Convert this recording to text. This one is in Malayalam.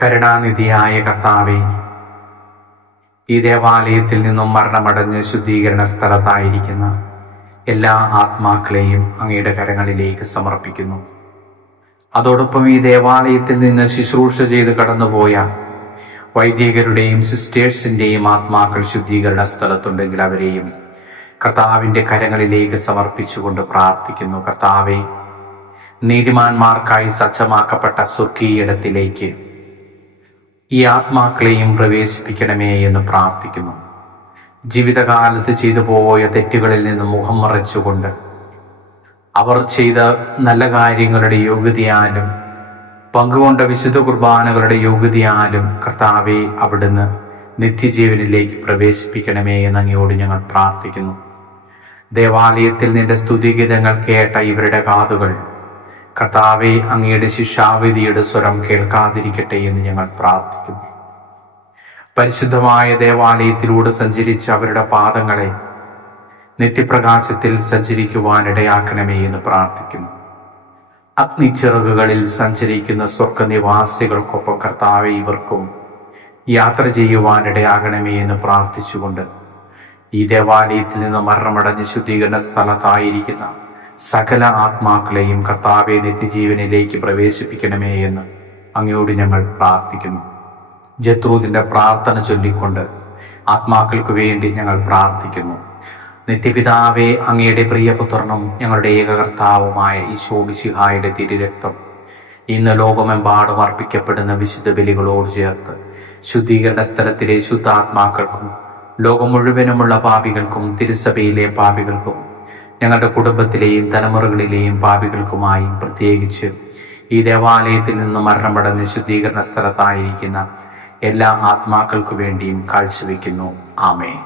കരുണാനിധിയായ കർത്താവേ, ഈ ദേവാലയത്തിൽ നിന്നും മരണമടഞ്ഞ് ശുദ്ധീകരണ സ്ഥലത്തായിരിക്കുന്ന എല്ലാ ആത്മാക്കളെയും അങ്ങയുടെ കരങ്ങളിലേക്ക് സമർപ്പിക്കുന്നു. അതോടൊപ്പം ഈ ദേവാലയത്തിൽ നിന്ന് ശുശ്രൂഷ ചെയ്ത് കടന്നുപോയ വൈദികരുടെയും സിസ്റ്റേഴ്സിൻ്റെയും ആത്മാക്കൾ ശുദ്ധീകരണ സ്ഥലത്തുണ്ടെങ്കിൽ അവരെയും കർത്താവിൻ്റെ കരങ്ങളിലേക്ക് സമർപ്പിച്ചുകൊണ്ട് പ്രാർത്ഥിക്കുന്നു. കർത്താവെ, നീതിമാന്മാർക്കായി സജ്ജമാക്കപ്പെട്ട സ്വർഗീയിടത്തിലേക്ക് ഈ ആത്മാക്കളെയും പ്രവേശിപ്പിക്കണമേ എന്ന് പ്രാർത്ഥിക്കുന്നു. ജീവിതകാലത്ത് ചെയ്തു പോയ തെറ്റുകളിൽ നിന്ന് മുഖം മറച്ചുകൊണ്ട് അവർ ചെയ്ത നല്ല കാര്യങ്ങളുടെ യോഗ്യതയാലും പങ്കുകൊണ്ട വിശുദ്ധ കുർബാനകളുടെ യോഗ്യതയാലും കർത്താവെ, അവിടുന്ന് നിത്യജീവനിലേക്ക് പ്രവേശിപ്പിക്കണമേ എന്ന് അങ്ങയോട് ഞങ്ങൾ പ്രാർത്ഥിക്കുന്നു. ദേവാലയത്തിൽ നിന്റെ സ്തുതിഗീതങ്ങൾ കേട്ട ഇവരുടെ കാതുകൾ കർത്താവെ, അങ്ങയുടെ ശിക്ഷാവിധിയുടെ സ്വരം കേൾക്കാതിരിക്കട്ടെ എന്ന് ഞങ്ങൾ പ്രാർത്ഥിക്കുന്നു. പരിശുദ്ധമായ ദേവാലയത്തിലൂടെ സഞ്ചരിച്ച അവരുടെ പാദങ്ങളെ നിത്യപ്രകാശത്തിൽ സഞ്ചരിക്കുവാനിടയാക്കണമേ എന്ന് പ്രാർത്ഥിക്കുന്നു. അഗ്നിച്ചിറകുകളിൽ സഞ്ചരിക്കുന്ന സ്വർഗനിവാസികൾക്കൊപ്പം കർത്താവെ, ഇവർക്കും യാത്ര ചെയ്യുവാനിടയാകണമേ എന്ന് പ്രാർത്ഥിച്ചുകൊണ്ട് ഈ ദേവാലയത്തിൽ നിന്ന് മരണമടഞ്ഞ് ശുദ്ധീകരണ സ്ഥലത്തായിരിക്കുന്ന സകല ആത്മാക്കളെയും കർത്താവെ, നിത്യജീവനിലേക്ക് പ്രവേശിപ്പിക്കണമേ എന്ന് അങ്ങയോട് ഞങ്ങൾ പ്രാർത്ഥിക്കുന്നു. ജത്രൂദിന്റെ പ്രാർത്ഥന ചൊല്ലിക്കൊണ്ട് ആത്മാക്കൾക്ക് വേണ്ടി ഞങ്ങൾ പ്രാർത്ഥിക്കുന്നു. നിത്യപിതാവേ, അങ്ങയുടെ പ്രിയപുത്രനും ഞങ്ങളുടെ ഏകകർത്താവുമായ ഈശോ മിശിഹായുടെ തിരുരക്തം ഇന്ന് ലോകമെമ്പാടും അർപ്പിക്കപ്പെടുന്ന വിശുദ്ധ ബലികളോട് ചേർത്ത് ശുദ്ധീകരണ സ്ഥലത്തിലെ ശുദ്ധാത്മാക്കൾക്കും ലോകം മുഴുവനുമുള്ള പാപികൾക്കും തിരുസഭയിലെ പാപികൾക്കും ഞങ്ങളുടെ കുടുംബത്തിലെയും തലമുറകളിലെയും പാപികൾക്കുമായും പ്രത്യേകിച്ച് ഈ ദേവാലയത്തിൽ നിന്ന് മരണമടഞ്ഞ് ശുദ്ധീകരണ സ്ഥലത്തായിരിക്കുന്ന എല്ലാ ആത്മാക്കൾക്കു വേണ്ടിയും കാഴ്ചവെക്കുന്നു. ആമേൻ.